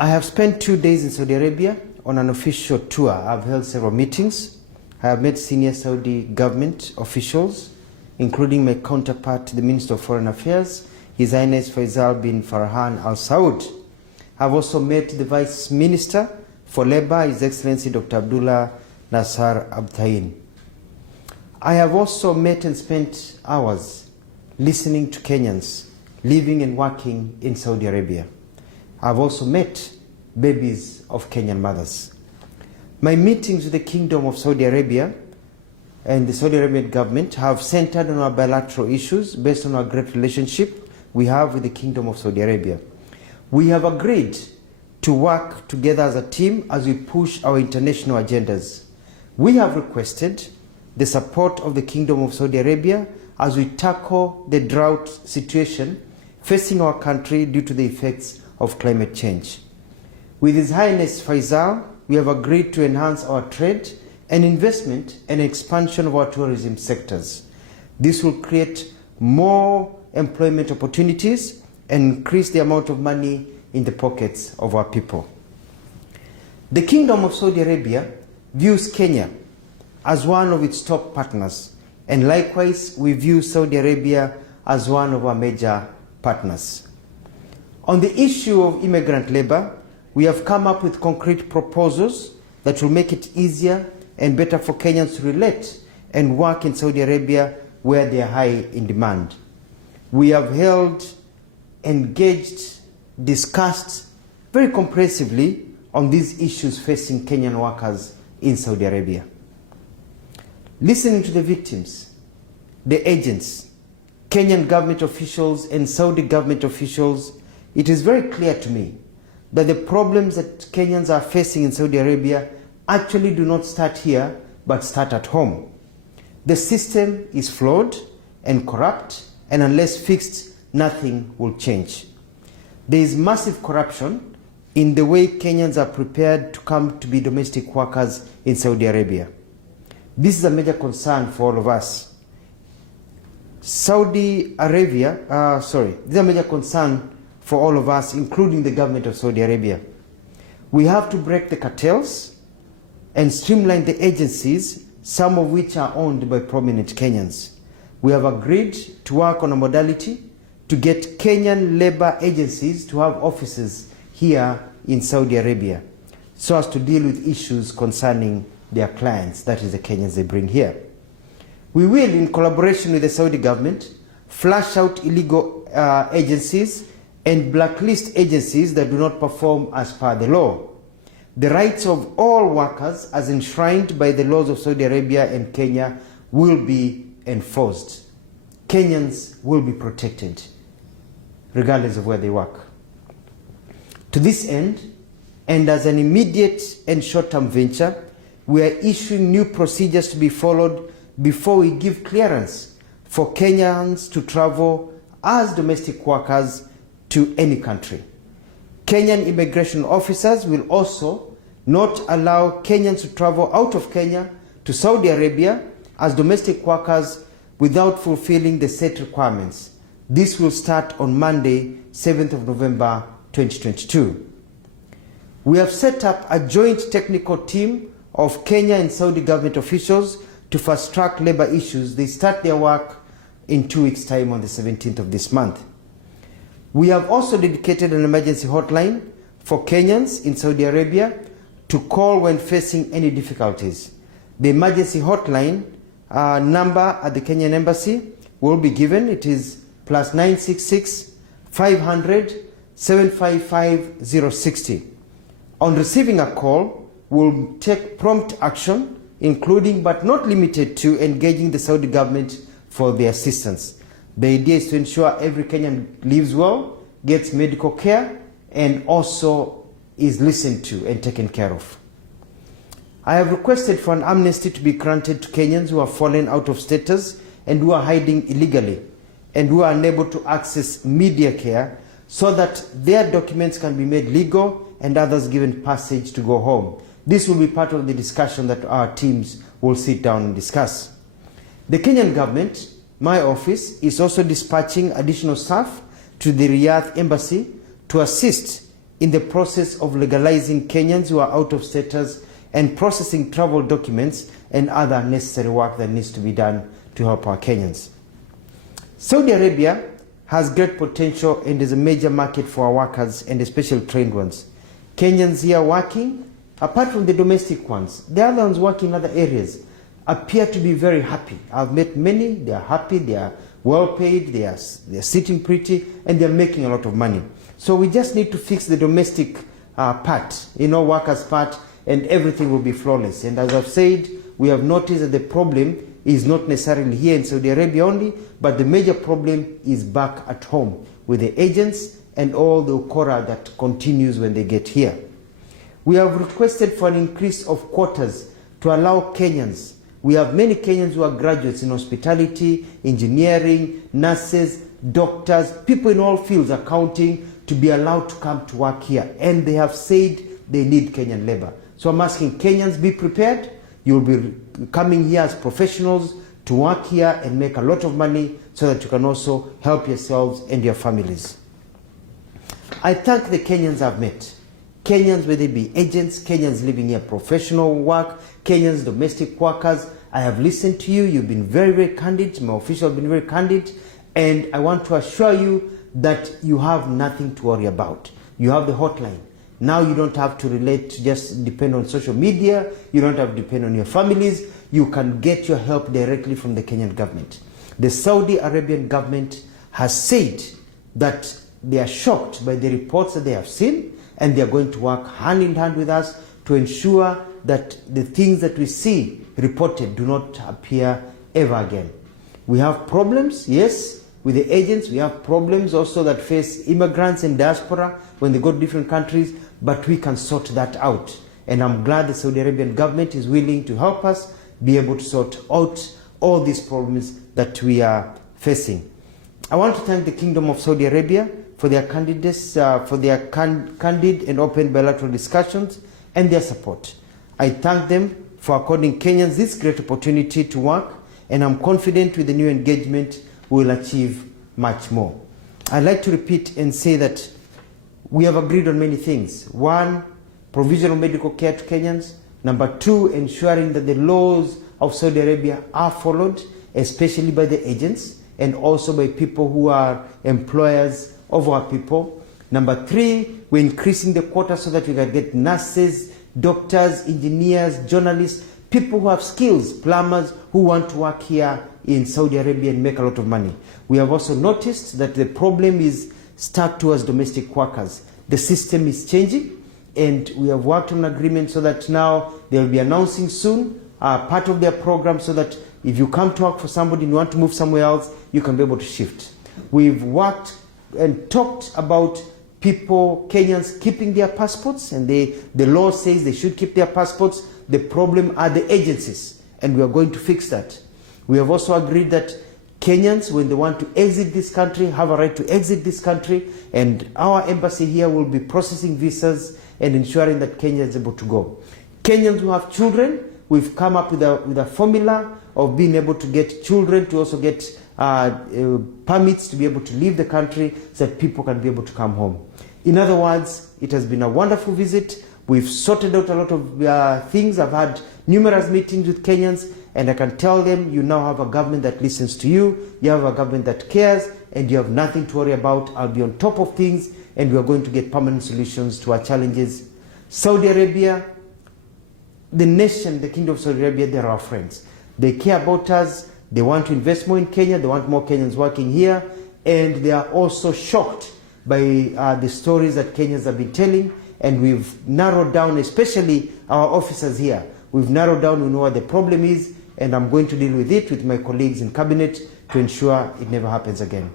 I have spent 2 days in Saudi Arabia on an official tour. I've held several meetings. I have met senior Saudi government officials, including my counterpart, the Minister of Foreign Affairs, His Highness Faisal bin Farhan Al Saud. I've also met the Vice Minister for Labour, His Excellency Dr. Abdullah Nasser Abtain. I have also met and spent hours listening to Kenyans living and working in Saudi Arabia. I've also met babies of Kenyan mothers. My meetings with the Kingdom of Saudi Arabia and the Saudi Arabian government have centered on our bilateral issues based on our great relationship we have with the Kingdom of Saudi Arabia. We have agreed to work together as a team as we push our international agendas. We have requested the support of the Kingdom of Saudi Arabia as we tackle the drought situation facing our country due to the effects of climate change. With His Highness Faisal, we have agreed to enhance our trade and investment and expansion of our tourism sectors. This will create more employment opportunities and increase the amount of money in the pockets of our people. The Kingdom of Saudi Arabia views Kenya as one of its top partners, and likewise we view Saudi Arabia as one of our major partners. On the issue of immigrant labor, we have come up with concrete proposals that will make it easier and better for Kenyans to relate and work in Saudi Arabia where they are high in demand. We have held, engaged, discussed very comprehensively on these issues facing Kenyan workers in Saudi Arabia. Listening to the victims, the agents, Kenyan government officials and Saudi government officials, it is very clear to me that the problems that Kenyans are facing in Saudi Arabia actually do not start here, but start at home. The system is flawed and corrupt, and unless fixed, nothing will change. There is massive corruption in the way Kenyans are prepared to come to be domestic workers in Saudi Arabia. This is a major concern for all of us. This is a major concern for all of us, including the government of Saudi Arabia. We have to break the cartels and streamline the agencies, some of which are owned by prominent Kenyans. We have agreed to work on a modality to get Kenyan labor agencies to have offices here in Saudi Arabia so as to deal with issues concerning their clients, that is the Kenyans they bring here. We will, in collaboration with the Saudi government, flush out illegal agencies and blacklist agencies that do not perform as per the law. The rights of all workers, as enshrined by the laws of Saudi Arabia and Kenya, will be enforced. Kenyans will be protected, regardless of where they work. To this end, and as an immediate and short-term venture, we are issuing new procedures to be followed before we give clearance for Kenyans to travel as domestic workers to any country. Kenyan immigration officers will also not allow Kenyans to travel out of Kenya to Saudi Arabia as domestic workers without fulfilling the set requirements. This will start on Monday, 7th of November, 2022. We have set up a joint technical team of Kenya and Saudi government officials to fast-track labor issues. They start their work in 2 weeks' time on the 17th of this month. We have also dedicated an emergency hotline for Kenyans in Saudi Arabia to call when facing any difficulties. The emergency hotline number at the Kenyan embassy will be given. It is +966 500 755 060. On receiving a call, we'll take prompt action, including but not limited to engaging the Saudi government for their assistance. The idea is to ensure every Kenyan lives well, gets medical care, and also is listened to and taken care of. I have requested for an amnesty to be granted to Kenyans who have fallen out of status and who are hiding illegally and who are unable to access media care so that their documents can be made legal and others given passage to go home. This will be part of the discussion that our teams will sit down and discuss. The Kenyan government, my office, is also dispatching additional staff to the Riyadh embassy to assist in the process of legalizing Kenyans who are out of status and processing travel documents and other necessary work that needs to be done to help our Kenyans. Saudi Arabia has great potential and is a major market for our workers and especially trained ones. Kenyans here working, apart from the domestic ones, the other ones working in other areas, appear to be very happy. I've met many, they are happy, they are well paid, they are sitting pretty, and they're making a lot of money. So we just need to fix the domestic part, workers' part, and everything will be flawless. And as I've said, we have noticed that the problem is not necessarily here in Saudi Arabia only, but the major problem is back at home with the agents and all the ukora that continues when they get here. We have requested for an increase of quotas to allow Kenyans. We have many Kenyans who are graduates in hospitality, engineering, nurses, doctors, people in all fields, accounting, to be allowed to come to work here. And they have said they need Kenyan labor. So I'm asking Kenyans, be prepared. You'll be coming here as professionals to work here and make a lot of money so that you can also help yourselves and your families. I thank the Kenyans I've met. Kenyans, whether they be agents, Kenyans living here, professional work, Kenyans, domestic workers. I have listened to you. You've been very, very candid. My officials have been very candid. And I want to assure you that you have nothing to worry about. You have the hotline. Now you don't have to relate to just depend on social media. You don't have to depend on your families. You can get your help directly from the Kenyan government. The Saudi Arabian government has said that they are shocked by the reports that they have seen, and they are going to work hand in hand with us to ensure that the things that we see reported do not appear ever again. We have problems, yes, with the agents. We have problems also that face immigrants and diaspora when they go to different countries, but we can sort that out. And I'm glad the Saudi Arabian government is willing to help us be able to sort out all these problems that we are facing. I want to thank the Kingdom of Saudi Arabia for their candidates, for their candid and open bilateral discussions and their support. I thank them for according Kenyans this great opportunity to work, and I'm confident with the new engagement we will achieve much more. I'd like to repeat and say that we have agreed on many things. One, provisional medical care to Kenyans. Number two, ensuring that the laws of Saudi Arabia are followed, especially by the agents and also by people who are employers of our people. Number three, we're increasing the quota so that we can get nurses, doctors, engineers, journalists, people who have skills, plumbers who want to work here in Saudi Arabia and make a lot of money. We have also noticed that the problem is stuck towards domestic workers. The system is changing, and we have worked on an agreement so that now they'll be announcing soon part of their program so that if you come to work for somebody and you want to move somewhere else, you can be able to shift. We've worked and talked about people, Kenyans, keeping their passports, and the law says they should keep their passports. The problem are the agencies, and we are going to fix that. We have also agreed that Kenyans, when they want to exit this country, have a right to exit this country, and our embassy here will be processing visas and ensuring that Kenya is able to go. Kenyans who have children, we've come up with a formula of being able to get children to also get permits to be able to leave the country so that people can be able to come home. In other words, it has been a wonderful visit. We've sorted out a lot of things. I've had numerous meetings with Kenyans, and I can tell them you now have a government that listens to you, you have a government that cares, and you have nothing to worry about. I'll be on top of things, and we are going to get permanent solutions to our challenges. Saudi Arabia, the nation, the Kingdom of Saudi Arabia, they're our friends. They care about us. They want to invest more in Kenya. They want more Kenyans working here. And they are also shocked by the stories that Kenyans have been telling. And we've narrowed down, especially our officers here. We've narrowed down, we know what the problem is, and I'm going to deal with it with my colleagues in cabinet to ensure it never happens again.